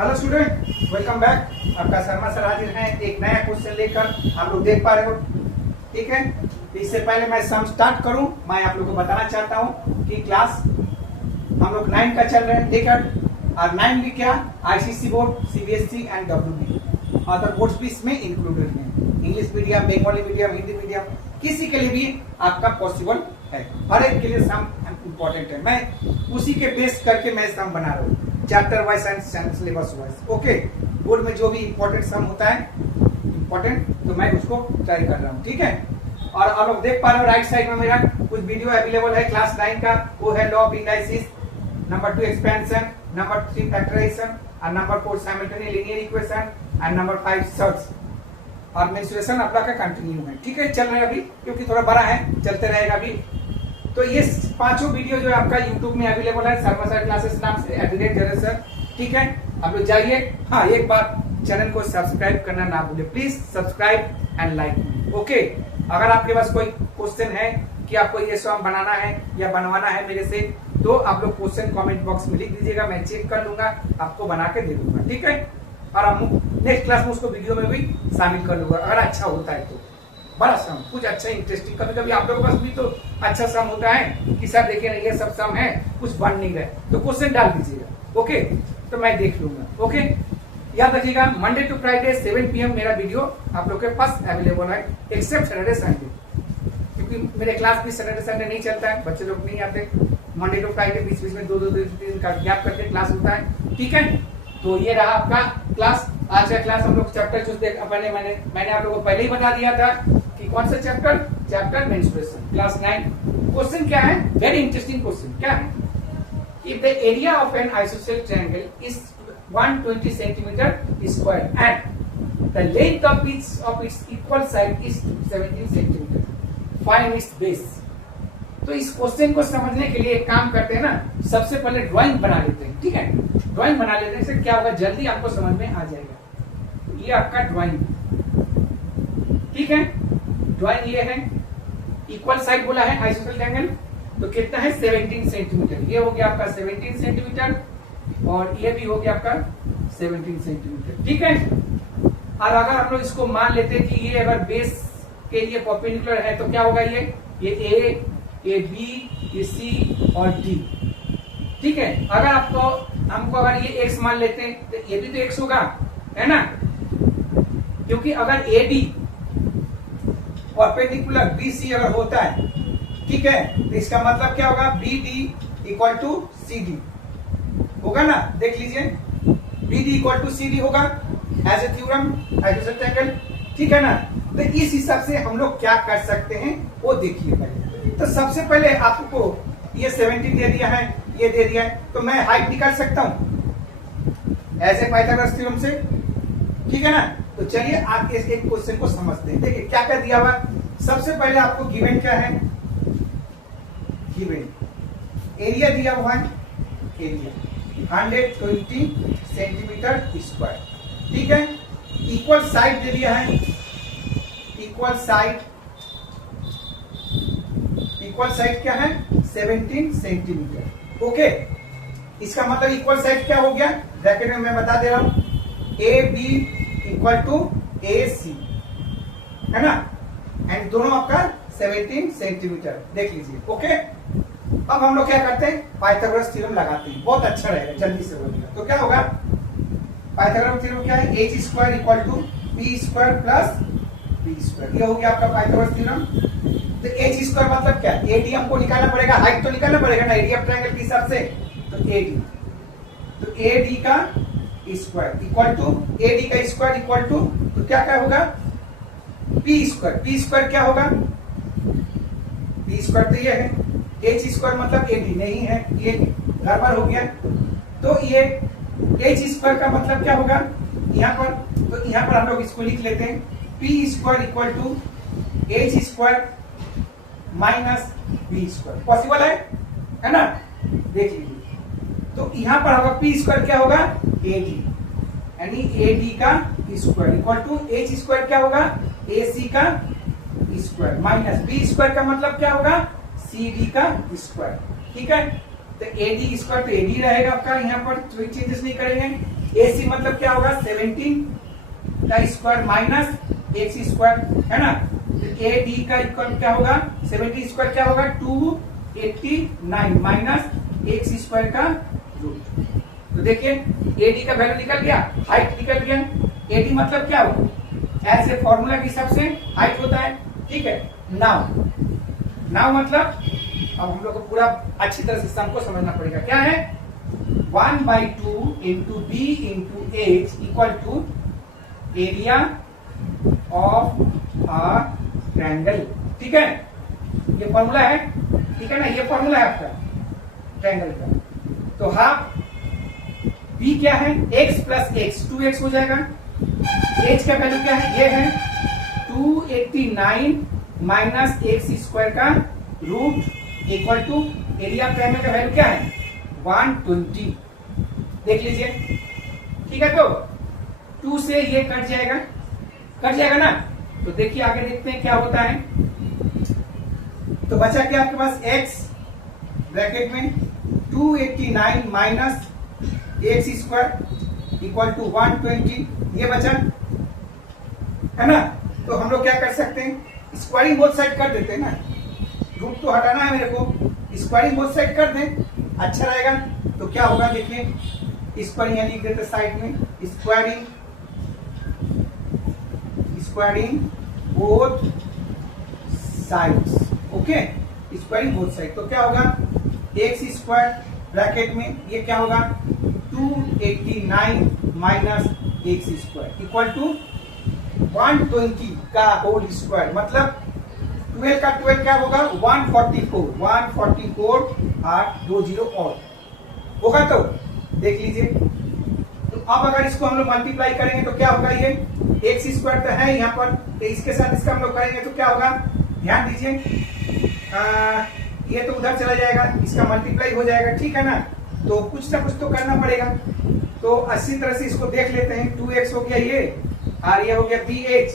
Hello student, welcome back. आपका Sharma sir हाजिर हैं एक नया क्वेश्चन लेकर। आप लोग देख पा रहे हो, ठीक है। तो इससे पहले मैं सम स्टार्ट करूं, मैं आप लोग को बताना चाहता हूं कि क्लास हम लोग 9 का चल रहे हैं, ठीक है। और 9 भी क्या, ICSE board, CBSE and WB, other boards भी इसमें इंक्लूडेड हैं। English medium, Bengali medium, Hindi medium, किसी के लिए भी आपका पॉसिबल है। हर एक के लिए सम इम्पोर्टेंट है। मैं उसी के बेस करके मैं सम बना रहा हूँ, chapter wise and syllabus wise. Okay, board में जो भी इंपॉर्टेंट सम होता है इंपॉर्टेंट, तो मैं उसको ट्राई कर रहा हूँ, ठीक है। और आप लोग देख पा रहे हो राइट साइड में मेरा कुछ वीडियो अवेलेबल है क्लास 9 का। वो है law of indices, number 2 expansion, number 3 factorisation, और number 4 simultaneous linear equation, and number 5 surds और मेंसुरेशन आपका का कंटिन्यू है, ठीक है। चल रहा है अभी, क्योंकि थोड़ा बड़ा है, चलते रहेगा अभी। तो ये पांचों वीडियो जो आपका YouTube में अवेलेबल है, शर्मा सर क्लासेस नाम से @सर, ठीक है। आप लोग जाइए। हाँ, एक बात, चैनल को सब्सक्राइब करना ना भूले please, subscribe and like. Okay, अगर आपके पास कोई क्वेश्चन है कि आपको ये सम बनाना है या बनवाना है मेरे से, तो आप लोग क्वेश्चन कमेंट बॉक्स में लिख दीजिएगा, मैं चेक कर लूंगा, आपको बना के दे दूंगा, ठीक है। और हम नेक्स्ट क्लास में उसको वीडियो में भी शामिल कर लूंगा, अगर अच्छा होता है तो। बड़ा सम, कुछ अच्छा इंटरेस्टिंग, कभी कभी आप लोगों के पास भी तो अच्छा सम होता है कि सर देखिए ना ये सब सम है, कुछ बन नहीं रहे, तो क्वेश्चन डाल दीजिएगा, ओके, तो मैं देख लूंगा। ओके, याद रखिएगा, मंडे टू फ्राइडे 7 PM मेरा वीडियो आप लोग के पास अवेलेबल है, एक्सेप्ट सैटरडे संडे, क्योंकि मेरे क्लास भी सैटरडे संडे नहीं चलता है, बच्चे लोग नहीं आते। मंडे टू फ्राइडे बीच बीच में 2-2 दिन का गैप करके क्लास होता है, ठीक है। तो ये रहा आपका क्लास। आज का क्लास हम लोग चैप्टर चूज देख, मैंने आप लोगों को पहले ही बता दिया था कि कौन सा चैप्टर मेंस्ट्रुएशन, क्लास 9। क्वेश्चन क्या है, वेरी इंटरेस्टिंग क्वेश्चन, क्या है, if the area of N isosceles triangle is 120 centimetre square and the length of its equal side is 17 centimetre, find its base. तो इस क्वेश्चन को समझने के लिए एक काम करते हैं ना, सबसे पहले ड्राइंग बना लेते हैं, ठीक है। ड्राइंग बना लेते हैं, इससे क्या होगा, जल्दी आपको समझ में आ जाएगा। ये आपका ड्राइंग, ठीक है। ड्राइंग ये है, इक्वल साइड बोला है आइसोसेलेस ट्रायंगल, तो कितना है 17 सेंटीमीटर। ये हो गया आपका 17 सेंटीमीटर, और ये भी हो गया आपका 17 सेंटीमीटर, ठीक है। और अगर आप लोग इसको मान लेते हैं कि ये अगर बेस के लिए परपेंडिकुलर है, तो क्या होगा, ये ए, ये बी, ये सी और डी, ठीक है। अगर हमको अगर ये x मान लेते हैं, तो ये भी तो x होगा, है ना, क्योंकि अगर A D perpendicular B C अगर होता है, ठीक है, तो इसका मतलब क्या होगा, B D equal to C D होगा ना। देख लीजिए, B D equal to C D होगा as a theorem isosceles triangle, ठीक है ना। तो इस हिसाब से हम लोग क्या कर सकते हैं वो देखिए पहले। तो सबसे पहले आपको ये 17 दे दिया है, ये दे दिया है, तो मैं हाइट निकाल सकता हूं एज ए पाइथागोरस थ्योरम से, ठीक है ना। तो चलिए आप इस एक क्वेश्चन को समझते हैं। देखिए क्या कर दिया हुआ, सबसे पहले आपको गिवन क्या है, गिवन एरिया दिया हुआ है, एरिया 120 सेंटीमीटर स्क्वायर, ठीक है। इक्वल साइड दे दिया है, इक्वल साइड क्या है 17 सेंटीमीटर, ओके। इसका मतलब इक्वल साइड क्या हो गया, ब्रैकेट में मैं बता दे रहा हूं, ए बी इक्वल टू ए सी, है ना, एंड दोनों आपका 17 सेंटीमीटर, देख लीजिए, ओके। अब हम लोग क्या करते हैं, पाइथागोरस थ्योरम लगाते हैं, बहुत अच्छा रहेगा, जल्दी से बोलिएगा। तो क्या होगा, पाइथागोरस थ्योरम क्या है, H square equal to B square plus B square, ये हो गया आपका पाइथागोरस थ्योरम। तो एच स्क्वायर मतलब क्या, एडी हमको निकालना पड़ेगा, हाइट तो निकालना पड़ेगा ना एरिया ऑफ ट्रायंगल के हिसाब से, तो एडी, तो एडी का स्क्वायर इक्वल टू एडी का स्क्वायर इक्वल टू, तो क्या क्या होगा, पी स्क्वायर। पी स्क्वायर क्या होगा, पी स्क्वायर तो ये है, एच स्क्वायर मतलब एडी नहीं है, ये गड़बड़ हो गया। तो ये एच स्क्वायर का मतलब क्या होगा यहाँ पर, तो यहाँ पर हम लोग इसको लिख लेते हैं, P square equal to H square minus B square, possible है ना, देख लीजिए। तो यहाँ पर होगा पी स्क्वायर क्या होगा, एडी, यानी एडी का square equal to H square क्या होगा, ए सी का स्क्वायर माइनस बी स्क्वायर का मतलब क्या होगा, सी डी का स्क्वायर, ठीक है। तो एडी स्क्वायर तो एडी रहेगा आपका, यहाँ पर कोई चेंजेस नहीं करेंगे। AC मतलब क्या होगा 17 का स्क्वायर माइनस एक्स स्क्वायर, है ना। ए डी का इक्वल क्या होगा 70 स्क्वायर क्या होगा 289 माइनस एक्स स्क्वायर का रूट। तो देखिए ए डी का वैल्यू निकल गया, हाइट निकल गया। ए डी मतलब क्या होगा ऐसे फॉर्मूला के हिसाब से हाइट होता है, ठीक है। नाउ मतलब अब हम लोग को पूरा अच्छी तरह से सम को समझना पड़ेगा। क्या है 1/2 into B into H equal to area of a triangle, ठीक है। ये फॉर्मूला है, ठीक है ना, ये फॉर्मूला है आपका ट्रायंगल का। तो हाफ बी क्या है x प्लस एक्स 2x हो जाएगा। h का वैल्यू क्या है ये है 289 माइनस एक्स स्क्वायर का root equal to area triangle का वैल्यू क्या है 120। देख लीजिए, ठीक है। तो 2 से ये कट जाएगा ना। तो देखिए आगे देखते हैं क्या होता है। तो बचा क्या आपके पास x ब्रैकेट में 289 minus X square equal to 120, ये बचा, है ना। तो हम लोग क्या कर सकते हैं स्क्वायरिंग बोथ साइड कर देते हैं ना, रूट तो हटाना है मेरे को, स्क्वायरिंग बोथ साइड कर दें अच्छा रहेगा। तो क्या होगा देखिए स्क्वायरिंग यहाँ लिख देते साइड में, squaring both sides, okay, squaring both side. तो क्या होगा एक्स स्क्वायर ब्रैकेट में ये क्या होगा 289 minus X square equal to 120 का होल स्क्वायर, मतलब 12 का 12 क्या होगा 144 8 2 0 और होगा। तो देख लीजिए, तो अब अगर इसको हम लोग मल्टीप्लाई करेंगे तो क्या होगा, ये एक्स स्क्वायर तो है यहाँ पर, तो इसके साथ इसका हम लोग करेंगे तो क्या होगा, ध्यान दीजिए ये तो उधर चला जाएगा, इसका मल्टीप्लाई हो जाएगा, ठीक है ना। तो कुछ ना कुछ तो करना पड़ेगा। तो अच्छी तरह से इसको देख लेते हैं, 2x हो गया ये और ये हो गया bh।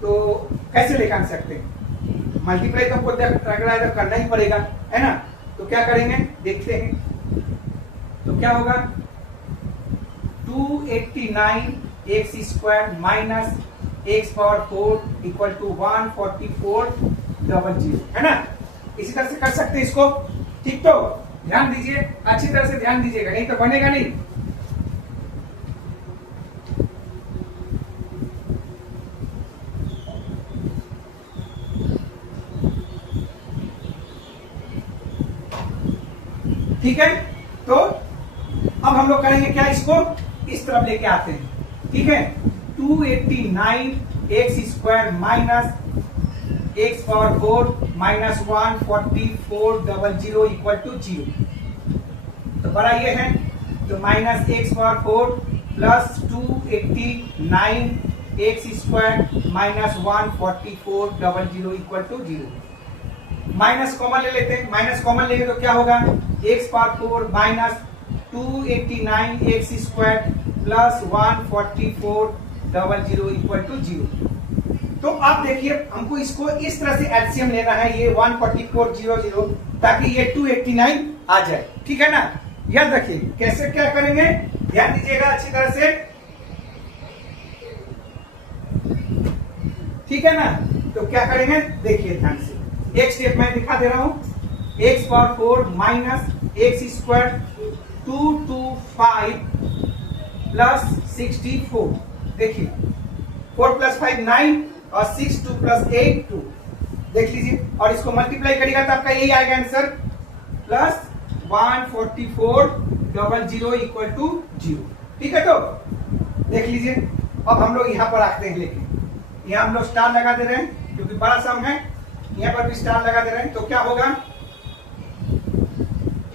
तो कैसे लेकर सकते हैं, मल्टीप्लाई तो हमको करना ही पड़ेगा, है ना। तो क्या करेंगे देखते हैं। तो क्या होगा 289 X square minus X power 4 equal to 144 00, है ना। इसी तरह से कर सकते हैं इसको, ठीक। तो ध्यान दीजिए, अच्छी तरह से ध्यान दीजिएगा, नहीं तो बनेगा नहीं। ठीक है। तो अब हम लोग करेंगे क्या, इसको इस तरफ लेके आते हैं, ठीक है। 289 X square minus X power 4 minus 144 00 equal to 0। तो बड़ा ये है, तो minus X power 4 plus 289 X square minus 144 00 equal to 0। Minus common ले लेते हैं, माइनस कॉमन लेंगे तो क्या होगा X power 4 minus 289 X square plus 144 00 equal to 0। तो आप देखिए हमको इसको इस तरह से एलसीएम लेना है, ये 144 00 ताकि ये 289 आ जाए, ठीक है ना। याद रखिए कैसे क्या करेंगे, ध्यान दीजिएगा अच्छी तरह से, ठीक है ना। तो क्या करेंगे देखिए ध्यान से, एक स्टेप मैं दिखा दे रहा हूं। X power 4 minus X square 225 plus 64, देखिए 4 प्लस 5 9 और 6 2 प्लस 8 2, देख लीजिए। और इसको मल्टीप्लाई करिएगा तो आपका यही आएगा आंसर, प्लस 144 00 इक्वल टू 0, ठीक है। तो देख लीजिए, अब हम लोग यहां पर आते हैं, लेकिन यहां हम लोग स्टार लगा दे रहे हैं क्योंकि बड़ा सम है, यहां पर भी स्टार लगा दे रहे हैं। तो क्या होगा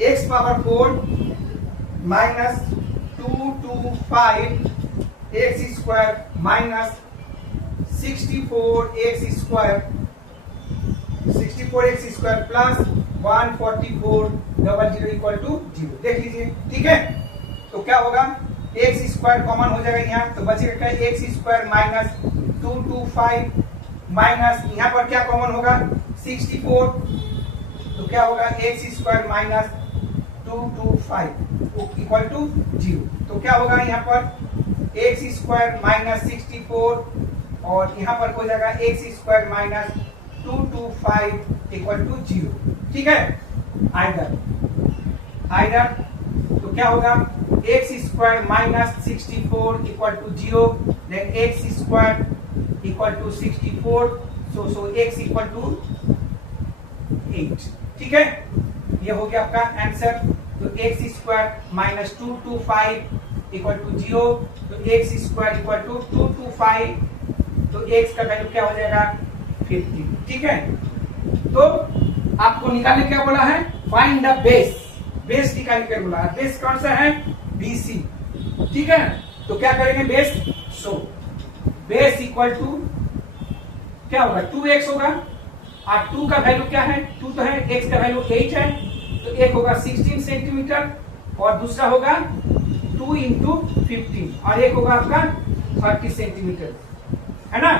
X power 4 minus 225 X square minus 64 X square plus 144 00 equal to 0, देख लीजिए, ठीक है। तो क्या होगा एक्स स्क्वायर कॉमन हो जाएगा यहाँ, तो बचेगा क्या एक्स स्क्वायर माइनस 225 माइनस यहाँ पर क्या कॉमन होगा 64, तो क्या होगा X square minus 225 225 equal to 0। तो क्या होगा यहाँ पर एक्स स्क्वायर माइनस 64 और यहाँ पर हो जाएगा X square minus 225 equal to 0। ठीक है, आइदर तो क्या होगा X square minus 64 equal to 0, then X square equal to 64, so X equal to 8। ठीक है, ये हो गया आपका आंसर। तो X square minus 225 equal to 0, तो एक्स स्क्वायर इक्वल टू 225, तो एक्स का वैल्यू क्या हो जाएगा 50। ठीक है, तो आपको निकालने क्या बोला है, फाइंड द बेस, बेस निकालने के बोला है। बेस कौन सा है, BC। ठीक है, तो क्या करेंगे base, so base equal to क्या होगा 2x होगा, और 2 का वैल्यू क्या है, 2 तो है, x का वैल्यू 8 है, तो एक होगा 16 सेंटीमीटर और दूसरा होगा 2 इंटू 15 और एक होगा आपका 30 सेंटीमीटर, है ना,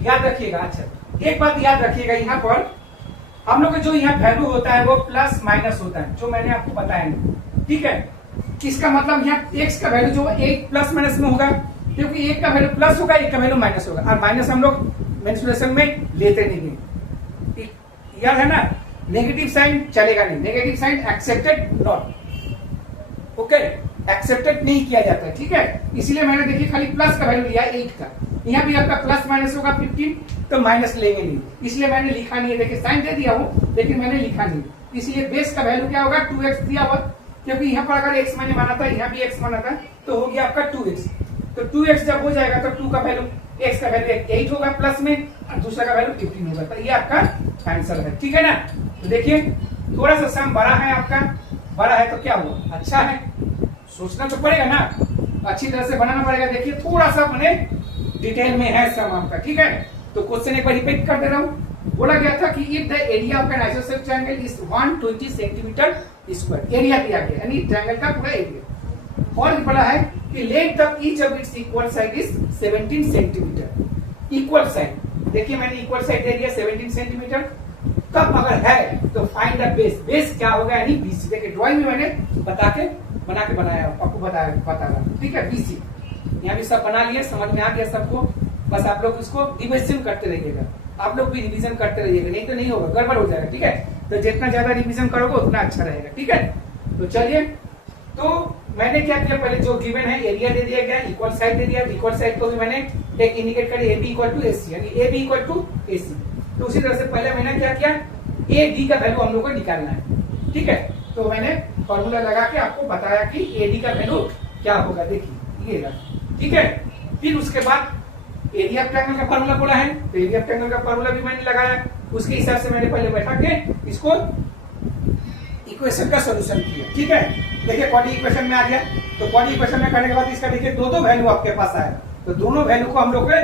याद रखिएगा। अच्छा एक बात याद रखिएगा, यहाँ पर हम लोग का जो यहाँ वैल्यू होता है वो प्लस माइनस होता है, जो मैंने आपको बताया नहीं। ठीक है, इसका मतलब यहाँ x का वैल्यू जो 8 प्लस माइनस में होगा, क्योंकि एक का वैल्यू प्लस होगा, एक का वैल्यू माइनस होगा, और माइनस हम लोग मेंसुरेशन में लेते नहीं है, याद है ना। नेगेटिव साइन चलेगा नहीं, negative sign accepted not, okay, accepted नहीं किया जाता है। ठीक है, इसलिए मैंने देखिए खाली प्लस का वैल्यू लिया 8 का, यहाँ भी आपका प्लस माइनस होगा 15, तो माइनस लेंगे नहीं, इसलिए मैंने लिखा नहीं है। देखिए साइन दे दिया हूँ लेकिन मैंने लिखा नहीं, इसलिए बेस का वैल्यू क्या होगा 2x दिया हुआ, क्योंकि यहाँ पर अगर x मैंने माना था, यहाँ भी x माना था, तो हो गया आपका 2x। तो 2x जब हो जाएगा तो 2 का वैल्यू, x का वैल्यू 8 होगा प्लस में, और दूसरा का वैल्यू 15 होगा, तो ये आपका आंसर है। ठीक है ना, तो देखिए थोड़ा सा सम बड़ा है आपका, बड़ा है तो क्या हुआ, अच्छा है, सोचना तो पड़ेगा ना, अच्छी तरह से बनाना पड़ेगा। देखिए थोड़ा सा मैंने डिटेल में है सम आपका। ठीक है, तो क्वेश्चन एक बार रिपीट कर दे रहा हूँ। बोला गया था कि if the area of N isosceles triangle is 120 centimetre square, area दिया गया यानी ट्रायंगल का पूरा एरिया, और बोला है कि length of each of its equal side is 17 centimetre. Equal side, देखिए मैंने इक्वल साइड दे दिया 17 सेंटीमीटर। कब अगर है तो फाइंड द बेस, बेस क्या होगा यानी BC। देखिए ड्राइंग में मैंने बना के बनाया, आपको बता रहा। ठीक है, BC यहाँ भी सब बना लिया, समझ में आ गया सबको। बस आप लोग इसको रिविजन करते रहिएगा, आप लोग भी रिवीजन करते रहिएगा, नहीं तो नहीं होगा, गड़बड़ हो जाएगा। ठीक है, तो जितना ज्यादा रिवीजन करोगे उतना अच्छा रहेगा। ठीक है, तो चलिए, तो मैंने क्या किया, पहले जो गिवन है एरिया दे दिया गया, इक्वल साइड दे दिया, इक्वल साइड को भी मैंने एक इंडिकेट कर AB इक्वल टू AC, यानी AB इक्वल टू AC। तो उसी तरह से पहले मैंने क्या किया, AD का वैल्यू हम लोग को निकालना है। ठीक है, तो मैंने फॉर्मूला लगा के आपको बताया कि AD का वैल्यू क्या होगा, देखिए ये रहा। ठीक है, फिर उसके बाद एरिया ऑफ ट्रायंगल का फार्मूला बोला है, तो एरिया ऑफ ट्रायंगल का फार्मूला भी मैंने लगाया, उसके हिसाब से मैंने पहले बैठा के इसको इक्वेशन का सॉल्यूशन किया। ठीक है, देखिए क्वाड्री इक्वेशन में आ गया, तो क्वाड्री इक्वेशन में करने के बाद इसका देखिए दो वैल्यू आपके पास आया, तो दोनों वैल्यू को हम लोग ने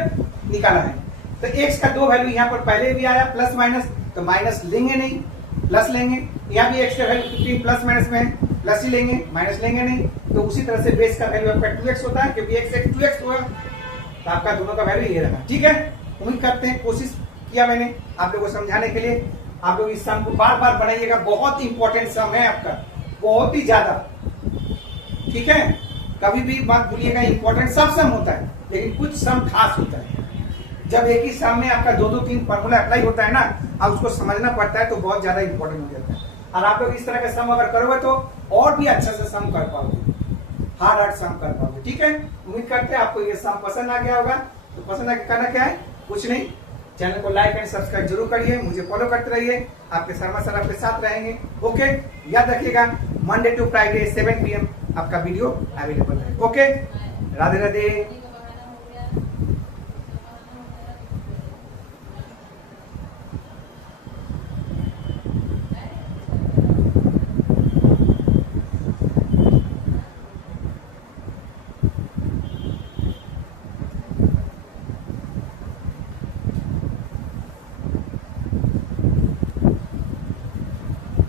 निकाला है। तो x का 2 वैल्यू यहाँ पर पहले भी आया प्लस माइनस, तो माइनस लेंगे नहीं, प्लस लेंगे। यहाँ भी x का वैल्यू 15 प्लस माइनस में प्लस ही लेंगे, माइनस लेंगे नहीं। तो उसी तरह से बेस का वैल्यू आपका 2x होता है, क्योंकि x 2x हुआ, तो आपका दोनों का वैल्यू ये रहा। ठीक है, उम्मीद करते हैं, कोशिश किया मैंने आप लोगों को समझाने के लिए। आप लोग इस सम को बार बार बनाइएगा, बहुत इंपॉर्टेंट सम है आपका, बहुत ही ज्यादा। ठीक है, कभी भी मत भूलिएगा, इंपॉर्टेंट सब सम होता है, लेकिन कुछ सम खास होता है। जब एक ही सम में आपका 2-3 फॉर्मूला अप्लाई होता है ना, आप उसको समझना पड़ता है, तो बहुत ज्यादा इंपॉर्टेंट हो जाता है। और आप लोग इस तरह का सम अगर करोगे तो और भी अच्छा से सम कर पाओगे, हार्ड सम कर पाओगे। ठीक है, उम्मीद करते हैं आपको ये सम पसंद आ गया होगा। तो पसंद आके करना क्या है, कुछ नहीं, चैनल को लाइक एंड सब्सक्राइब जरूर करिए, मुझे फॉलो करते रहिए, आपके शर्मा सर आपके साथ रहेंगे। ओके, याद रखिएगा मंडे टू फ्राइडे 7 PM आपका वीडियो अवेलेबल है। ओके, राधे राधे।